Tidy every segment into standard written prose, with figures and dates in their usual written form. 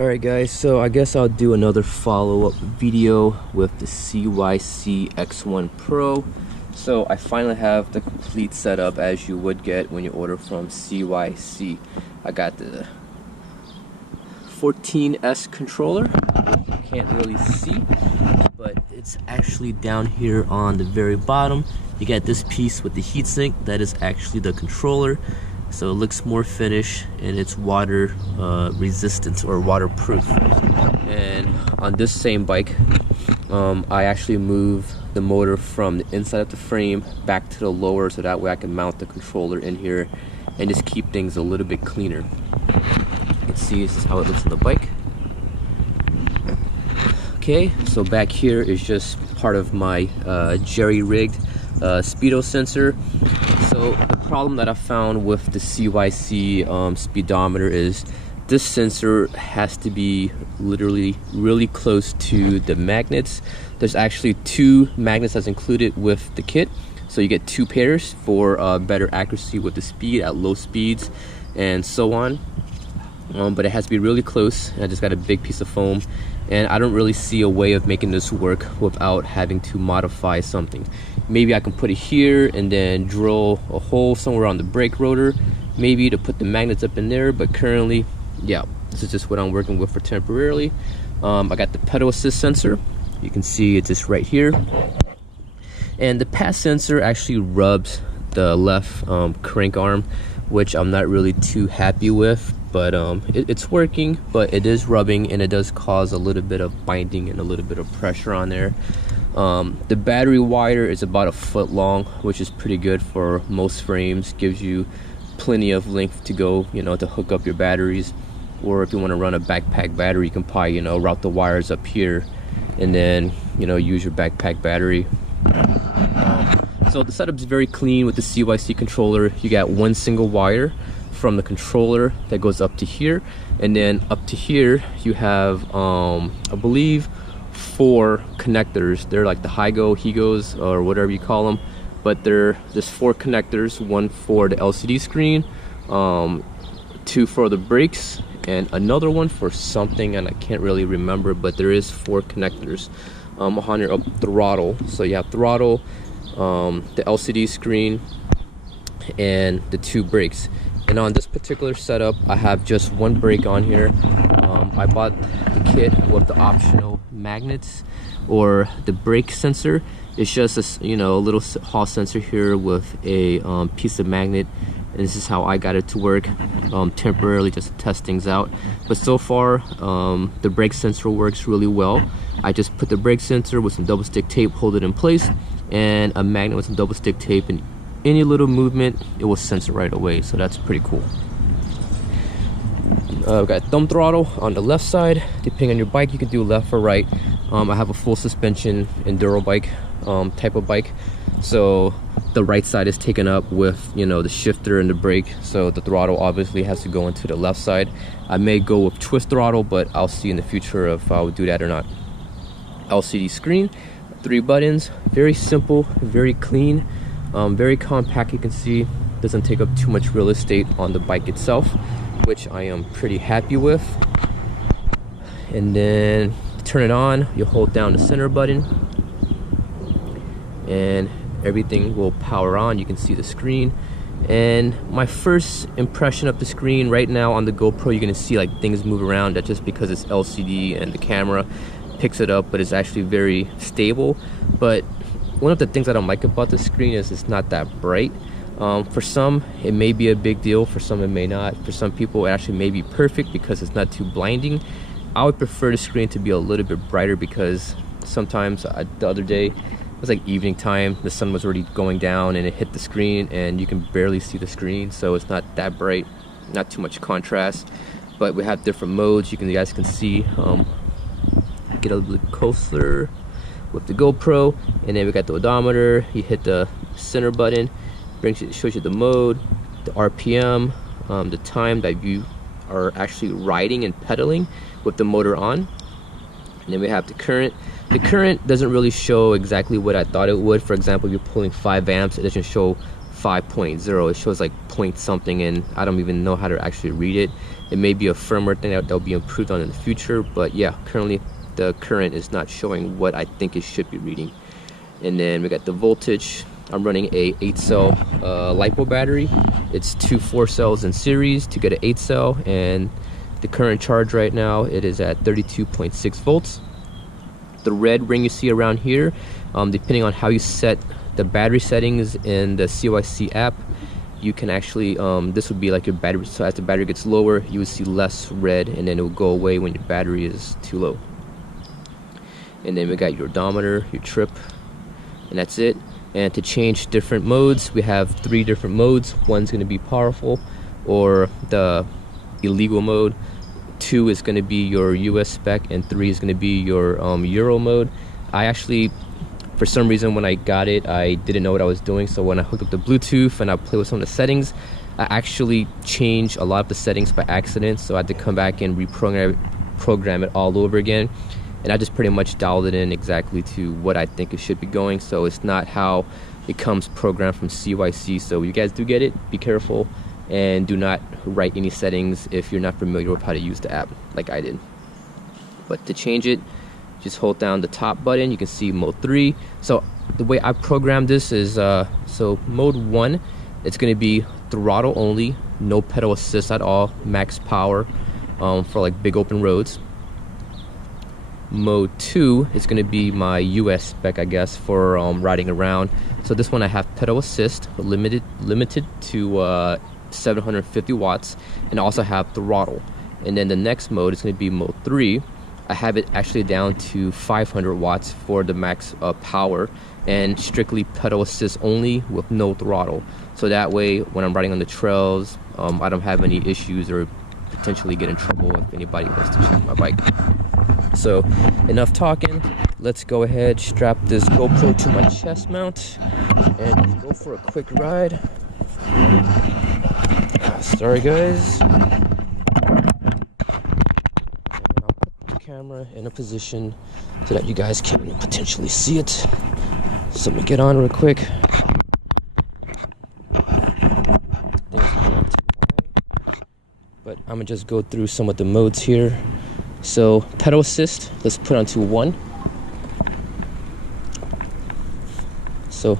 Alright guys, so I guess I'll do another follow-up video with the CYC X1 Pro. So I finally have the complete setup as you would get when you order from CYC. I got the 14S controller, which you can't really see, but it's actually down here on the very bottom. You got this piece with the heatsink, that is actually the controller. So it looks more finished and it's water resistant or waterproof. And on this same bike, I actually move the motor from the inside of the frame back to the lower, so that way I can mount the controller in here and just keep things a little bit cleaner. You can see this is how it looks on the bike. Okay, so back here is just part of my jerry-rigged Speedo Sensor. So the problem that I found with the CYC speedometer is this sensor has to be literally really close to the magnets. There's actually 2 magnets that's included with the kit, so you get 2 pairs for better accuracy with the speed at low speeds and so on. But it has to be really close. I just got a big piece of foam, and I don't really see a way of making this work without having to modify something. Maybe I can put it here and then drill a hole somewhere on the brake rotor, maybe to put the magnets up in there, but currently, yeah, this is just what I'm working with for temporarily. I got the pedal assist sensor. You can see it's just right here. And the pass sensor actually rubs the left crank arm, which I'm not really too happy with, but it's working, but it is rubbing and it does cause a little bit of binding and a little bit of pressure on there. The battery wire is about 1 foot long, which is pretty good for most frames. Gives you plenty of length to go, you know, to hook up your batteries. Or if you want to run a backpack battery, you can probably, you know, route the wires up here and then, you know, use your backpack battery. So the setup's very clean with the CYC controller. You got 1 single wire from the controller that goes up to here, and then up to here you have I believe 4 connectors. They're like the HIGO, HIGOs, or whatever you call them, but there's 4 connectors, 1 for the LCD screen, 2 for the brakes, and another one for something, and I can't really remember, but there is 4 connectors on your throttle. So you have throttle, the LCD screen, and the 2 brakes. And on this particular setup, I have just 1 brake on here. I bought the kit with the optional magnets or the brake sensor. It's just a, you know, a little hall sensor here with a piece of magnet, and this is how I got it to work temporarily, just to test things out. But so far, the brake sensor works really well. I just put the brake sensor with some double stick tape, hold it in place, and a magnet with some double stick tape, and any little movement it will sense it right away, so that's pretty cool. I've got thumb throttle on the left side. Depending on your bike, you can do left or right. I have a full suspension enduro bike type of bike, so the right side is taken up with, you know, the shifter and the brake, so the throttle obviously has to go into the left side. I may go with twist throttle, but I'll see in the future if I would do that or not. LCD screen, 3 buttons, very simple, very clean, very compact. You can see doesn't take up too much real estate on the bike itself, which I am pretty happy with. And then to turn it on, you hold down the center button and everything will power on. You can see the screen, and my first impression of the screen right now on the GoPro, you're gonna see like things move around. That's just because it's LCD and the camera picks it up, but it's actually very stable. But one of the things I don't like about the screen is it's not that bright. For some it may be a big deal, for some it may not. For some people it actually may be perfect because it's not too blinding. I would prefer the screen to be a little bit brighter, because sometimes the other day it was like evening time, the sun was already going down and it hit the screen and you can barely see the screen, so it's not that bright, not too much contrast. But we have different modes, you guys can see. Get a little closer with the GoPro, and then we got the odometer. You hit the center button, shows you the mode, the RPM, the time that you are actually riding and pedaling with the motor on. And then we have the current. The current doesn't really show exactly what I thought it would. For example, if you're pulling 5 amps, it doesn't show 5.0. It shows like point something, and I don't even know how to actually read it. It may be a firmware thing that'll be improved on in the future, but yeah, currently the current is not showing what I think it should be reading. And then we got the voltage. I'm running a 8-cell lipo battery. It's 2 4-cells in series to get an 8-cell, and the current charge right now, it is at 32.6 volts. The red ring you see around here, depending on how you set the battery settings in the CYC app, you can actually, this would be like your battery, so as the battery gets lower, you would see less red, and then it will go away when your battery is too low. And then we got your odometer, your trip, and that's it. And to change different modes, we have 3 different modes. One's going to be powerful, or the illegal mode. 2 is going to be your US spec, and 3 is going to be your Euro mode. I actually, for some reason, when I got it, I didn't know what I was doing. So when I hooked up the Bluetooth and I played with some of the settings, I actually changed a lot of the settings by accident. So I had to come back and reprogram it all over again. And I just pretty much dialed it in exactly to what I think it should be going. So it's not how it comes programmed from CYC. So you guys do get it, be careful, and do not write any settings if you're not familiar with how to use the app like I did. But to change it, just hold down the top button. You can see mode 3. So the way I programmed this is, so mode 1, it's going to be throttle only, no pedal assist at all, max power for like big open roads. Mode 2 is going to be my US spec, I guess, for riding around. So this one I have pedal assist, limited to 750 watts, and also have throttle. And then the next mode is going to be mode 3. I have it actually down to 500 watts for the max power, and strictly pedal assist only with no throttle. So that way, when I'm riding on the trails, I don't have any issues or potentially get in trouble if anybody wants to check my bike. So enough talking, let's go ahead, strap this GoPro to my chest mount and go for a quick ride. Sorry guys. And I'll put the camera in a position so that you guys can potentially see it. So let me get on real quick. But I'm gonna just go through some of the modes here. So pedal assist, let's put onto 1. So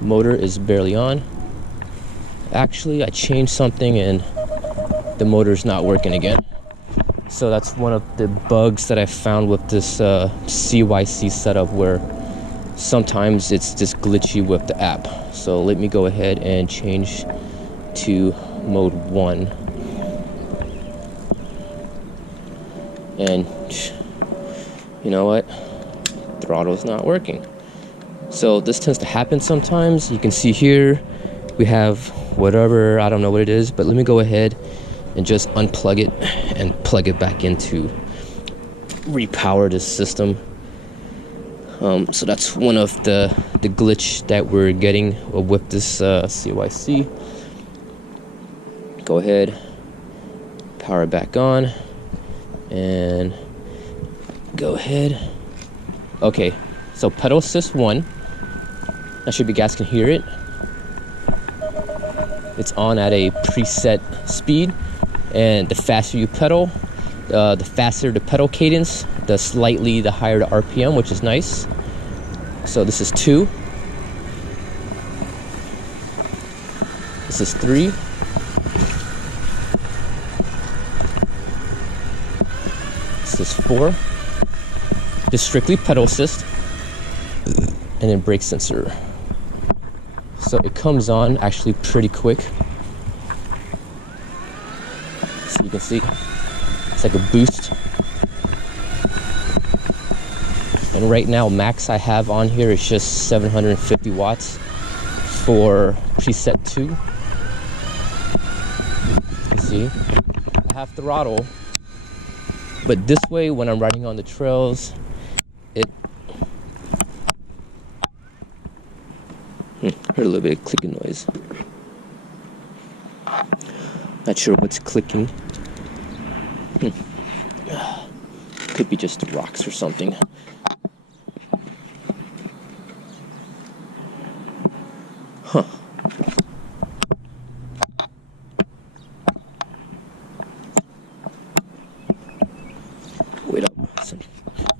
motor is barely on. Actually, I changed something and the motor's not working again. So that's one of the bugs that I found with this CYC setup, where sometimes it's just glitchy with the app. So let me go ahead and change to mode 1. And you know what? Throttle's not working. So this tends to happen sometimes. You can see here we have whatever, I don't know what it is, but let me go ahead and just unplug it and plug it back into repower this system. So that's one of the glitch that we're getting with this CYC. Go ahead, power it back on, and go ahead. Okay, so pedal assist 1. I should be, you guys can hear it. It's on at a preset speed, and the faster you pedal, the faster the pedal cadence, the higher the RPM, which is nice. So this is 2. This is 3. This is 4. Just strictly pedal assist, and then brake sensor. So it comes on actually pretty quick. So you can see it's like a boost. And right now max I have on here is just 750 watts for preset 2. You see, I have throttle, but this way when I'm riding on the trails, heard a little bit of clicking noise. Not sure what's clicking. Could be just rocks or something. Huh.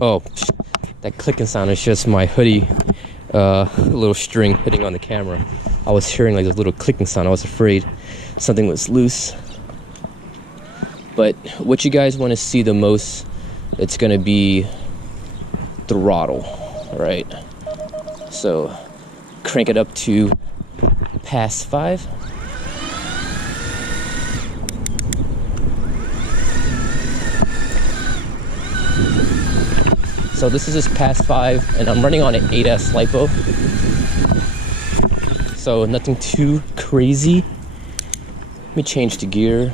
Oh, that clicking sound is just my hoodie, little string hitting on the camera. I was hearing like this little clicking sound. I was afraid something was loose. But what you guys want to see the most, it's going to be throttle, right? So crank it up to past 5. So this is just past 5, and I'm running on an 8S lipo. So nothing too crazy. Let me change the gear.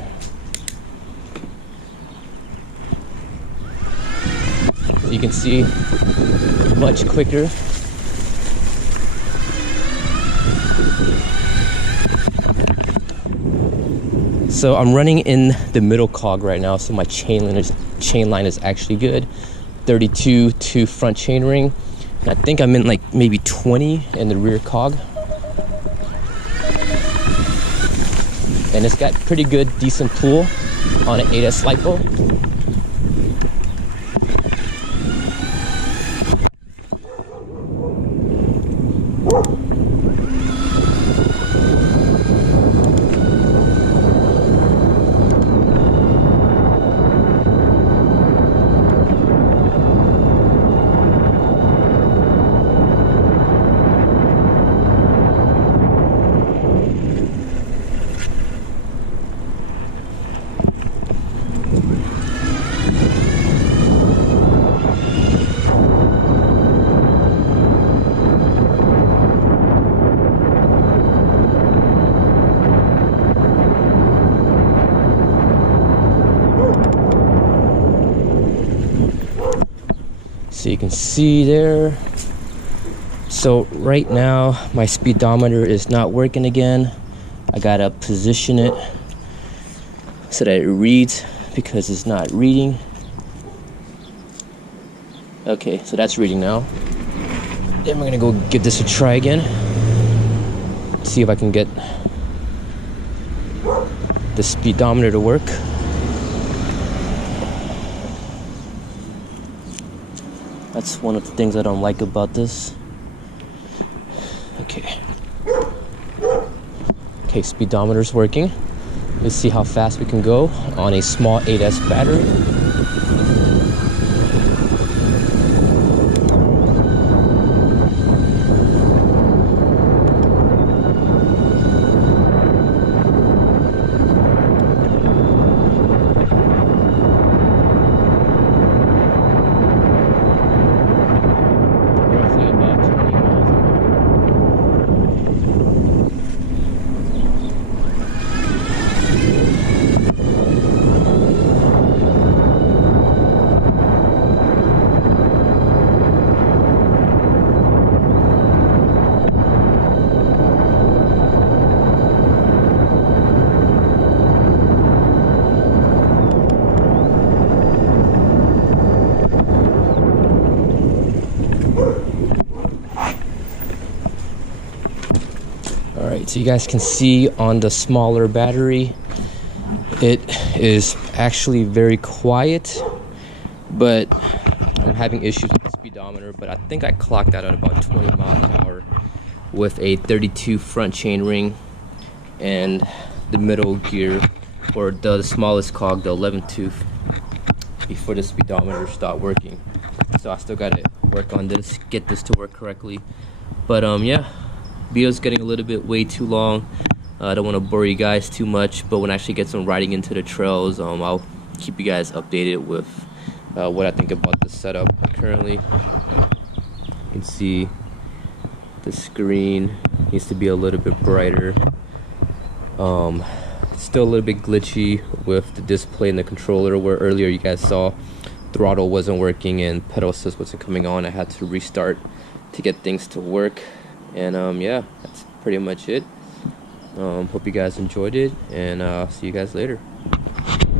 You can see much quicker. So I'm running in the middle cog right now, so my chain line is actually good. 32 to front chain ring. And I think I'm in like maybe 20 in the rear cog. And it's got pretty good, decent pull on an 8S lipo. So you can see there. So right now my speedometer is not working again. I gotta position it so that it reads, because it's not reading. Okay, so that's reading now. Then we're gonna go give this a try again. See if I can get the speedometer to work. That's one of the things I don't like about this. Okay, speedometer's working. Let's see how fast we can go on a small 8S battery. Alright, so you guys can see on the smaller battery, it is actually very quiet, but I'm having issues with the speedometer. But I think I clocked that at about 20 miles an hour with a 32 front chain ring and the middle gear, or the smallest cog, the 11 tooth, before the speedometer stopped working. So I still gotta work on this, get this to work correctly. But yeah, video's getting a little bit way too long. I don't want to bore you guys too much, but when I actually get some riding into the trails, I'll keep you guys updated with what I think about the setup. But currently, you can see the screen needs to be a little bit brighter. It's still a little bit glitchy with the display and the controller, where earlier you guys saw throttle wasn't working and pedal assist wasn't coming on. I had to restart to get things to work. And yeah, that's pretty much it. Hope you guys enjoyed it, and I'll see you guys later.